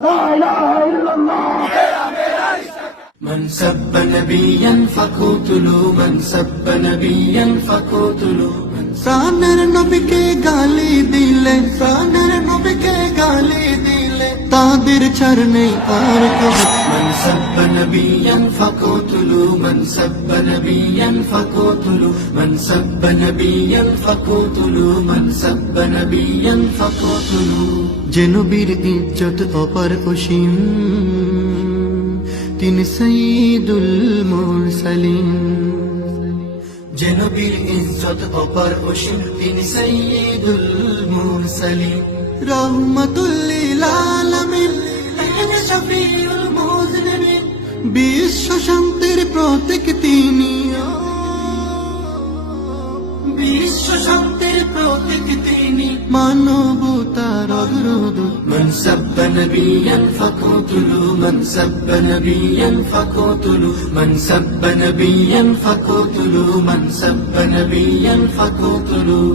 لا إله إلا الله من سب نبيا فقتلوا من سب نبيا فقتلوا প্রাণের নবীকে গালি দিলে প্রাণের নবীকে গালি দিলে তাদের ছাড় নেই আর কবু من سب نبيا فقتلوا من سب نبيا فقتلوا من سب نبيا فقتلوا من سب نبيا فقتلوا যে নবীর ইজ্জত অপার অসীম তিনি সাইয়্যিদুল মুরসালিন যে নবীর ইজ্জত অপার অসীম তিনি সাইয়্যিদুল মুরসালিন রাহমাতুল লিল আলামিন তিনি শফিউল মুযনিবিন বিশ্ব শান্তির প্রতীক তিনি বিশ্ব শান্তির প্রতীক তিনি মানবতার অগ্রদূত من سب نبيا فقتلوا من سب نبيا فقتلوا من سب نبيا فقتلوا من سب نبيا فقتلوا